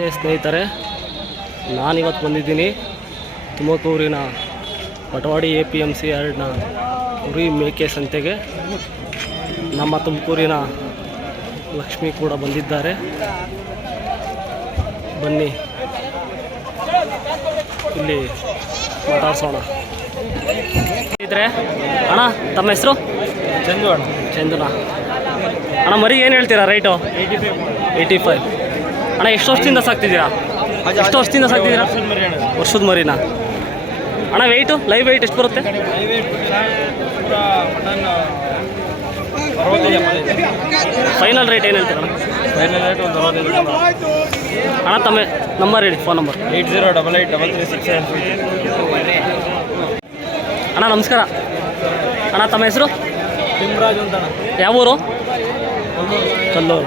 ನಮಸ್ತೆ ಸ್ನೇಹಿತರೆ ನಾನಿವತ್ತು ಬಂದಿದ್ದೀನಿ ತುಮಕೂರಿನ Patavadi A P M C ಎರಡನ ಕುರಿ ಮೇಕೆ ಸಂತೆಗೆ. ನಮ್ಮ ತುಮಕೂರಿನ ಲಕ್ಷ್ಮಿ ಕೂಡ ಬಂದಿದ್ದಾರೆ. ಬನ್ನಿ ಇಲ್ಲಿ ಮಾತಾಡ್ಸೋಣ. ಇದ್ರೆ ಅಣ್ಣ ತಮ್ಮ ಹೆಸರು? ಚಂದು ಅಣ್ಣ. ಚಂದುನಾ. ಅಣ್ಣ ಮರಿ ಏನು ಹೇಳ್ತೀರಾ right eighty five eighty five ಅಣ್ಣ ಎಷ್ಟು ವರ್ಷದಿಂದ ಸಾಕ್ತಿದ್ದೀರಾ? ಎಷ್ಟು ವರ್ಷದಿಂದ ಸಾಕ್ತಿದ್ದೀರಾ? ವರ್ಷದ ಮರಿನಾ? ಅಣ್ಣ ವೆಯ್ಟು ಲೈವ್ ವೆಯ್ಟ್ ಎಷ್ಟು ಬರುತ್ತೆ? ಫೈನಲ್ ರೇಟ್ ಏನು ಹೇಳ್ತೀರಾ ಅಣ್ಣ? ಫೈನಲ್ ರೇಟ್ ಒಂದು ಅರವತ್ತೈದು ಅಣ್ಣ ತಮ್ಮ ನಂಬರ್ ಹೇಳಿ phone number eight zero double eight double three six seven ಅಣ್ಣ ನಮಸ್ಕಾರ. ಅಣ್ಣ ತಮ್ಮ ಹೆಸರು? ತಿಮ್ರಾಜ್ ಅಂತ ಯಾವ ಊರು? ಕಲ್ಲೂರು.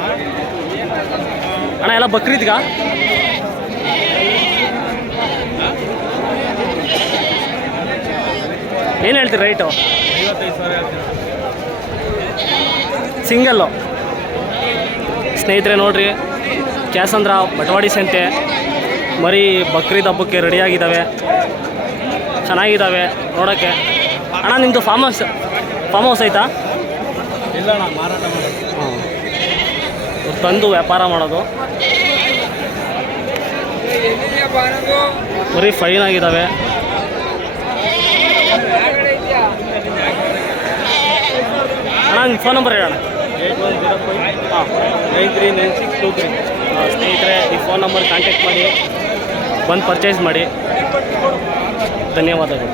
ಅಣ್ಣ ಎಲ್ಲ ಬಕ್ರೀದ್ಗ ಏನು ಹೇಳ್ತೀರಿ ರೈಟು ಸಿಂಗಲ್ಲು ಸ್ನೇಹಿತರೆ ನೋಡ್ರಿ. ಕ್ಯಾಸಂದ್ರ ಬಟವಾಡಿ ಸಂತೆ ಮರಿ ಬಕ್ರೀದ್ ಹಬ್ಬಕ್ಕೆ ರೆಡಿಯಾಗಿದ್ದಾವೆ ಚೆನ್ನಾಗಿದ್ದಾವೆ ನೋಡೋಕ್ಕೆ. ಅಣ್ಣ ನಿಮ್ಮದು ಫಾರ್ಮ್ ಹೌಸ್ ಫಾರ್ಮ್ ಹೌಸ್ ಐತಾ ಇಲ್ಲ ಅಣ್ಣ ಮಾರಾಟ ಹಾಂ ತಂದು ವ್ಯಾಪಾರ ಮಾಡೋದು. ಬರೀ ಫೈನ್ ಆಗಿದ್ದಾವೆ ಅಣ್ಣ ಫೋನ್ ನಂಬರ್ ಹೇಳೋಣ ಏಯ್ಟ್ ಒನ್ ಜೀರೋ ಫೈವ್ ಹಾಂ nine three nine six two three ಸ್ನೇಹಿತರೆ, ಈ ಫೋನ್ ನಂಬರ್ ಕಾಂಟ್ಯಾಕ್ಟ್ ಮಾಡಿ, ಬಂದು ಪರ್ಚೇಸ್ ಮಾಡಿ. ಧನ್ಯವಾದಗಳು.